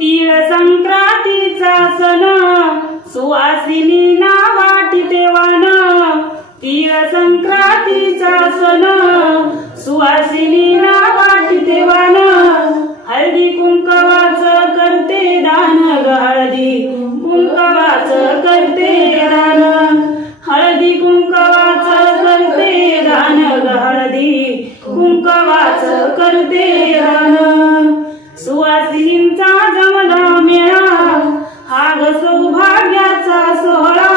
तीळ संक्रांतीचा सण सुवासिनीना वाटिते वाण. तीळ संक्रांतीचा सण सुवासिनीना वाटिते वाण. हळदी कुंकवाचं करते दान ग हळदी कुंकवाचं करते दान. हळदी कुंकवाचं करते दान ग हळदी कुंकवाचं करते दान. सुवासिनींचा जमला मेळा हा ग सौभाग्याचा सोहळा.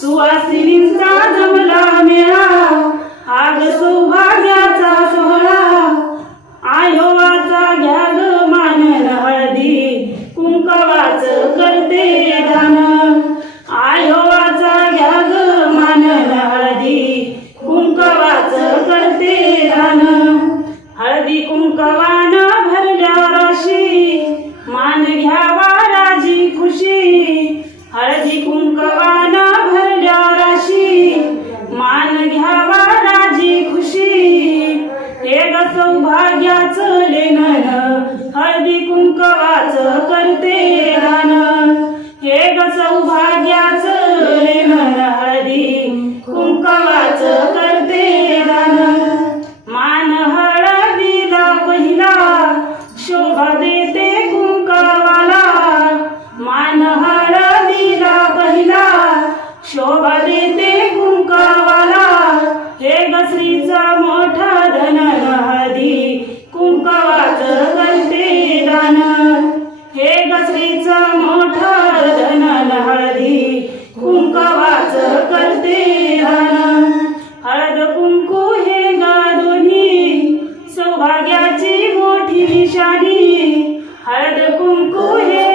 सुवासिनींचा जमला मेळा हा ग सौभाग्याचा सोहळा. आयोवाचा घ्या ग मान हळदी कुंकवाचं करते दान. आयोवाचा घ्या ग मान हळदी कुंकवाचं करते दान. हळदी कुंकवान भरल्या राशी मान घ्यावा राजी खुशी. हळदी कुंकवान भरल्या राशी मान घ्यावा राजी खुशी. हे ग सौभाग्याचं लेणन हळदी कुंकवाचं करते दान. हे ग सौभाग्याचं लेणन हळदी कुंकवाचं करते दान. मान हळदीला पहिला शोभा देते कुंकवाला. मान हळदीला पहिला शोभा देते कुंकवाला. हे ग श्रीचा मोठा धन हळदी कुंकवाचं करते दान. हे ग श्रीचा मोठा धन हळदी कुंकवाचं करते दान. हळद कुंकू हे ग दोन्ही सौभाग्याची मोठी निशाणी. हळद कुंकू हे